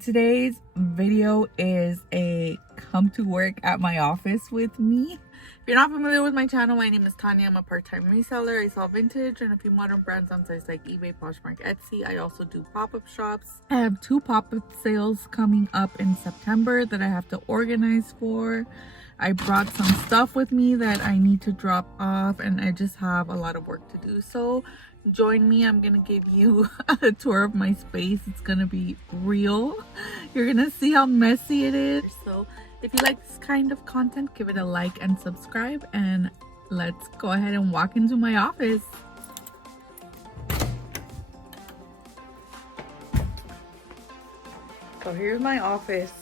Today's video is a come to work at my office with me. If you're not familiar with my channel, my name is Tania. I'm a part-time reseller. I sell vintage and a few modern brands on sites like eBay, Poshmark, Etsy. I also do pop-up shops. I have 2 pop-up sales coming up in September that I have to organize for. I brought some stuff with me that I need to drop off, and I just have a lot of work to do. So join me. I'm gonna give you a tour of my space. It's gonna be real. You're gonna see how messy it is. So if you like this kind of content, give it a like and subscribe, and let's go ahead and walk into my office. So here's my office.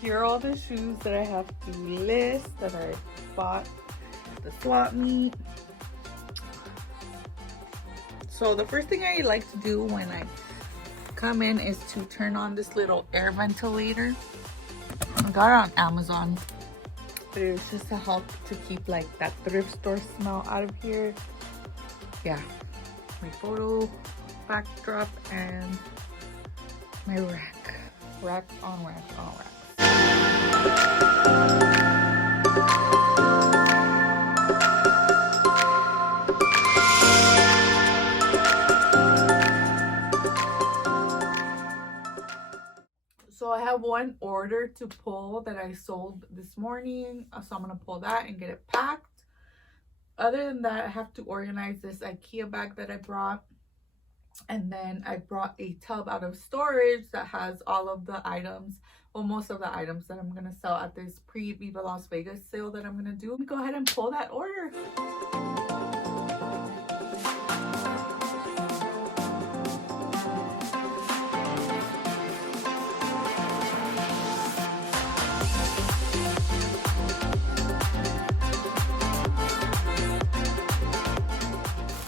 Here are all the shoes that I have to list that I bought at the swap meet. So the first thing I like to do when I come in is to turn on this little air ventilator. I got it on Amazon, but it's just to help to keep like that thrift store smell out of here. Yeah, my photo backdrop and my rack on rack. So I have one order to pull that I sold this morning, so I'm gonna pull that and get it packed. Other than that, I have to organize this IKEA bag that I brought, and then I brought a tub out of storage that has all of the items, well, most of the items that I'm gonna sell at this pre-Viva Las Vegas sale that I'm gonna do. Let me go ahead and pull that order.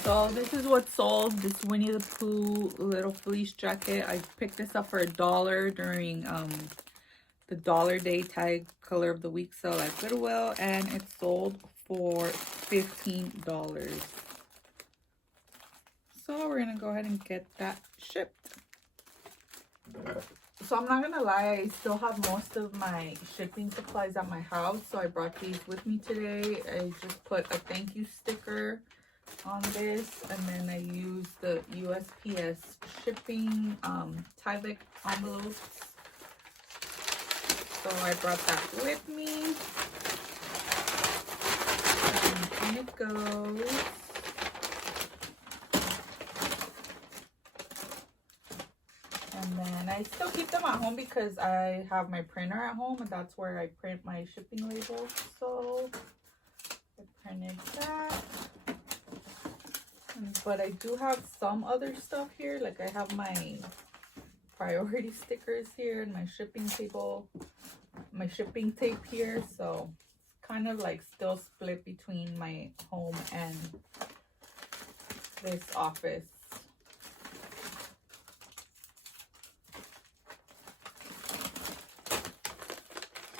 So this is what sold, this Winnie the Pooh little fleece jacket. I picked this up for $1 during the Dollar Day Tag Color of the Week sale at Goodwill, and it sold for $15. So we're gonna go ahead and get that shipped. So I'm not gonna lie, I still have most of my shipping supplies at my house, so I brought these with me today. I just put a thank you sticker on this, and then I use the USPS shipping Tyvek envelopes. So I brought that with me, and in it goes. And then I still keep them at home because I have my printer at home, and that's where I print my shipping labels. So I printed that. But I do have some other stuff here. Like I have my priority stickers here and my shipping table, my shipping tape here. So it's kind of like still split between my home and this office.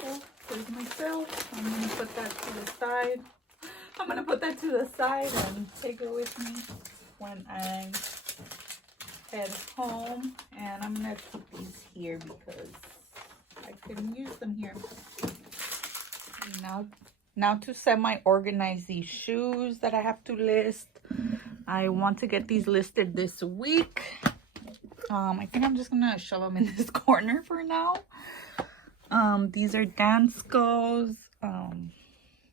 So here's my sale. I'm gonna put that to the side. I'm gonna put that to the side and take it with me when I head home. And I'm gonna keep these here because I couldn't use them here. Now to semi-organize these shoes that I have to list. I want to get these listed this week. I think I'm just gonna shove them in this corner for now. These are Danskos.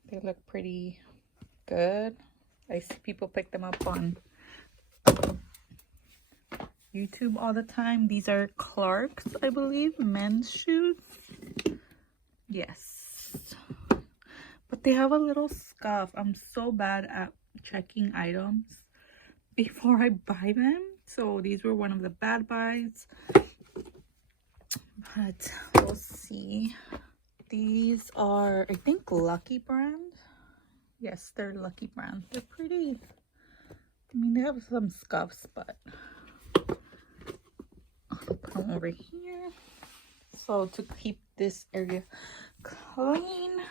They look pretty good. I see people pick them up on YouTube all the time. These are Clark's, I believe, men's shoes. Yes, but they have a little scuff. I'm so bad at checking items before I buy them, so these were one of the bad buys, but we'll see. These are, I think, Lucky brand. Yes, they're Lucky brand. They're pretty. I mean, they have some scuffs, but I'll put them over here. So to keep this area clean,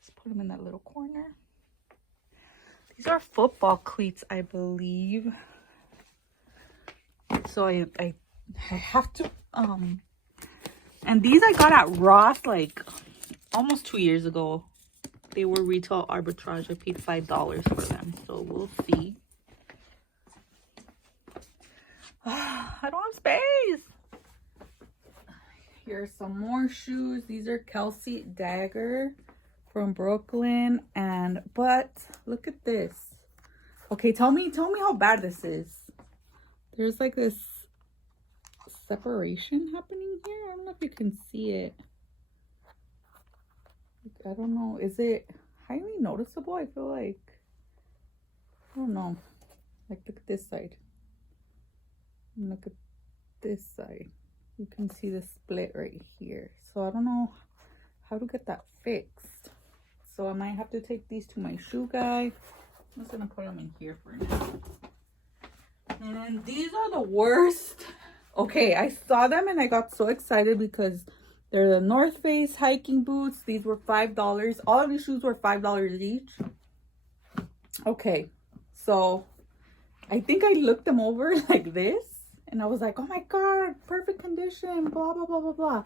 just put them in that little corner. These are football cleats, I believe. So I I have to, and these I got at Ross like almost 2 years ago. They were retail arbitrage. I paid $5 for them, so we'll see. I don't have space. Here's some more shoes. These are Kelsey Dagger from Brooklyn, but look at this. Okay, tell me how bad this is. There's like this separation happening here. I don't know if you can see it. I don't know. Is it highly noticeable? I feel like, I don't know. Like, look at this side. And look at this side. You can see the split right here. So I don't know how to get that fixed. So I might have to take these to my shoe guy. I'm just gonna put them in here for now. And then these are the worst. Okay, I saw them and I got so excited because they're the North Face hiking boots. These were $5. All of these shoes were $5 each. Okay, so I think I looked them over like this. And I was like, oh my God, perfect condition, blah, blah, blah, blah, blah.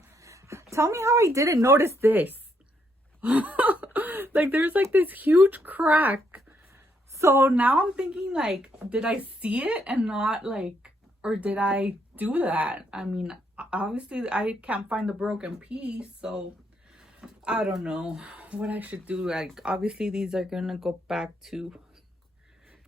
Tell me how I didn't notice this. Like, there's like this huge crack. So now I'm thinking, like, did I see it and not like, or did I do that? I mean, obviously I can't find the broken piece, so I don't know what I should do. Like, obviously these are gonna go back to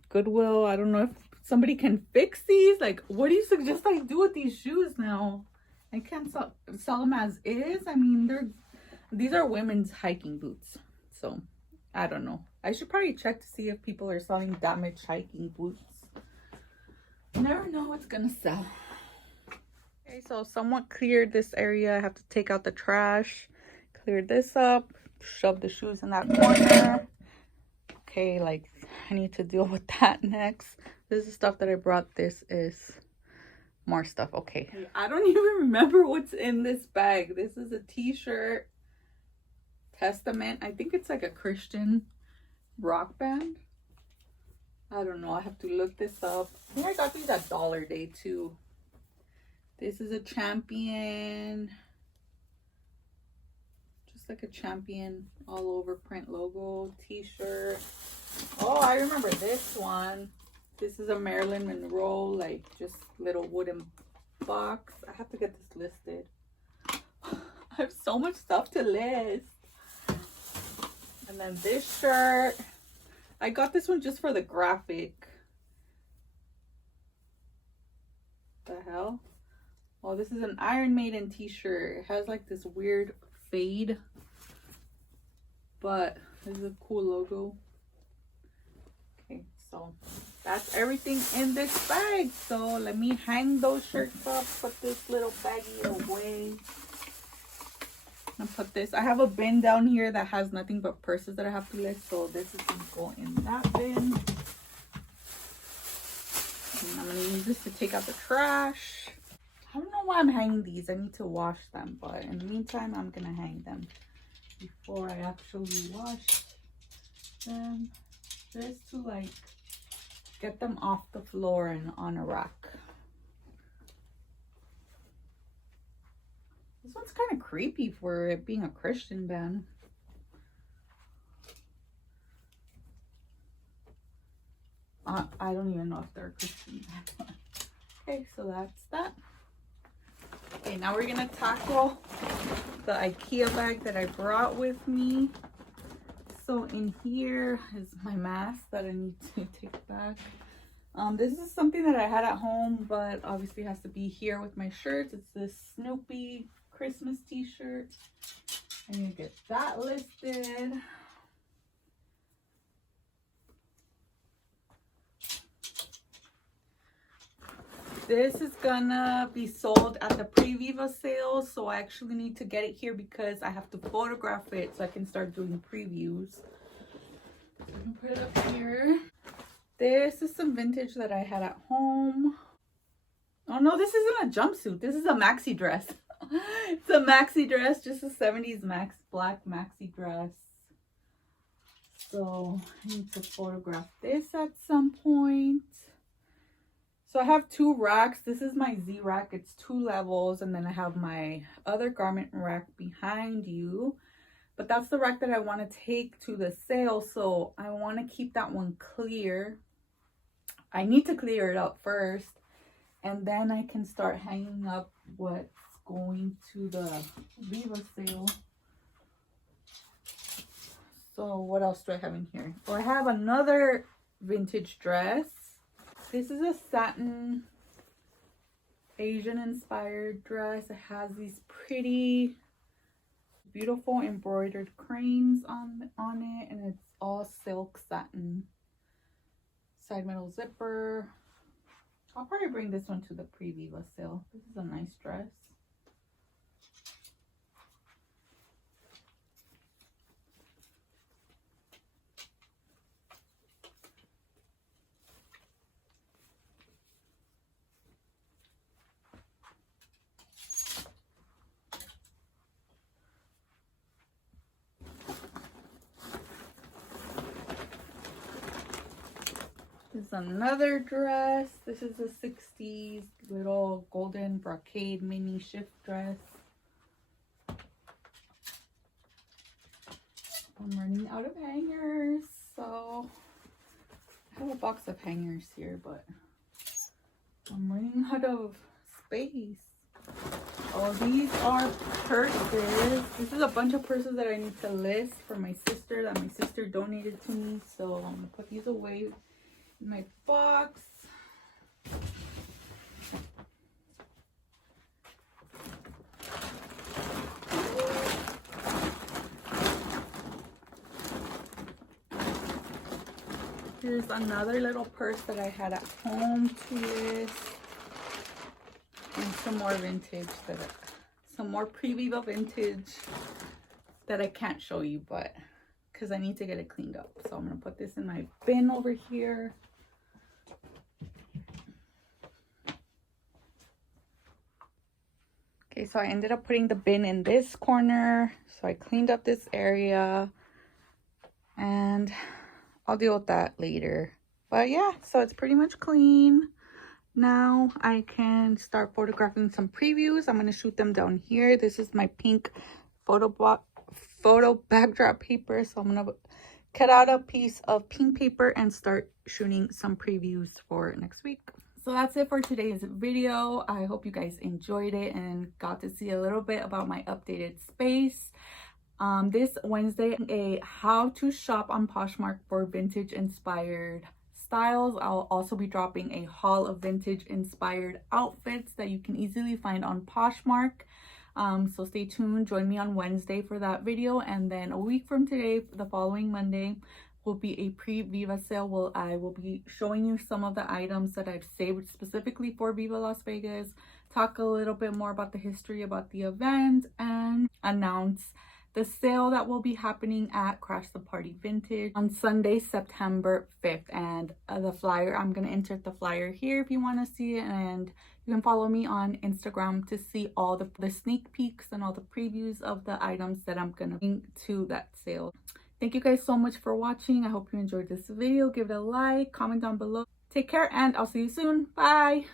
Goodwill. I don't know if somebody can fix these. Like, what do you suggest I do with these shoes now? I can't sell them as is. I mean, these are women's hiking boots, so I don't know. I should probably check to see if people are selling damaged hiking boots. You never know what's gonna sell. Okay, so somewhat cleared this area. I have to take out the trash, clear this up, shove the shoes in that corner. Okay, like, I need to deal with that next. This is stuff that I brought. This is more stuff. Okay, I don't even remember what's in this bag. This is a t-shirt, Testament. I think it's like a Christian rock band. I don't know. I have to look this up. I think I got these at Dollar Day too. This is a Champion, just like a Champion all over print logo t-shirt. Oh, I remember this one. This is a Marilyn Monroe, like, just little wooden box. I have to get this listed. I have so much stuff to list. And then this shirt. I got this one just for the graphic. The hell? Oh, this is an Iron Maiden t-shirt. It has like this weird fade. But this is a cool logo. Okay, so that's everything in this bag. So let me hang those shirts up, put this little baggie away. And put this. I have a bin down here that has nothing but purses that I have to list. So this is gonna go in that bin. And I'm gonna use this to take out the trash. I don't know why I'm hanging these. I need to wash them, but in the meantime, I'm gonna hang them before I actually wash them. Just to like get them off the floor and on a rack. This one's kind of creepy for it being a Christian band. I don't even know if they're a Christian band. Okay, so that's that. Okay, now we're gonna tackle the IKEA bag that I brought with me. So in here is my mask that I need to take back. This is something that I had at home, but obviously has to be here with my shirts. It's this Snoopy Christmas t-shirt. I need to get that listed. This is gonna be sold at the Pre-Viva sale, so I actually need to get it here because I have to photograph it so I can start doing previews. So I'm gonna put it up here. This is some vintage that I had at home. Oh no, this isn't a jumpsuit. This is a maxi dress. It's a maxi dress, just a 70s black maxi dress. So I need to photograph this at some point. So I have 2 racks. This is my Z rack. It's 2 levels, and then I have my other garment rack behind you. But that's the rack that I want to take to the sale, so I want to keep that one clear. I need to clear it up first, and then I can start hanging up what's going to the Viva sale. So what else do I have in here? So I have another vintage dress. This is a satin Asian inspired dress. It has these pretty beautiful embroidered cranes on it, and it's all silk satin. Side middle zipper. I'll probably bring this one to the pre-Viva sale. This is a nice dress. This is another dress. This is a 60s little golden brocade mini shift dress. I'm running out of hangers, so I have a box of hangers here, but I'm running out of space. Oh, these are purses. This is a bunch of purses that I need to list for my sister that my sister donated to me, so I'm gonna put these away in my box. Here's another little purse that I had at home to list, and some more vintage some more pre-Viva vintage that I can't show you, but because I need to get it cleaned up. So I'm gonna put this in my bin over here. Okay, so I ended up putting the bin in this corner. So I cleaned up this area, and I'll deal with that later. But yeah, so it's pretty much clean. Now I can start photographing some previews. I'm going to shoot them down here. This is my pink photo backdrop paper. So I'm going to cut out a piece of pink paper and start shooting some previews for next week. So that's it for today's video. I hope you guys enjoyed it and got to see a little bit about my updated space. This Wednesday, a how to shop on Poshmark for vintage inspired styles. I'll also be dropping a haul of vintage inspired outfits that you can easily find on Poshmark. So stay tuned. Join me on Wednesday for that video, and then a week from today, the following Monday, will be a pre-Viva sale. I will be showing you some of the items that I've saved specifically for Viva Las Vegas, talk a little bit more about the history about the event, and announce the sale that will be happening at Crash the Party Vintage on Sunday, September 5th. And the flyer, I'm going to insert the flyer here if you want to see it. And you can follow me on Instagram to see all the sneak peeks and all the previews of the items that I'm going to bring to that sale. Thank you guys so much for watching. I hope you enjoyed this video. Give it a like, comment down below. Take care, and I'll see you soon. Bye.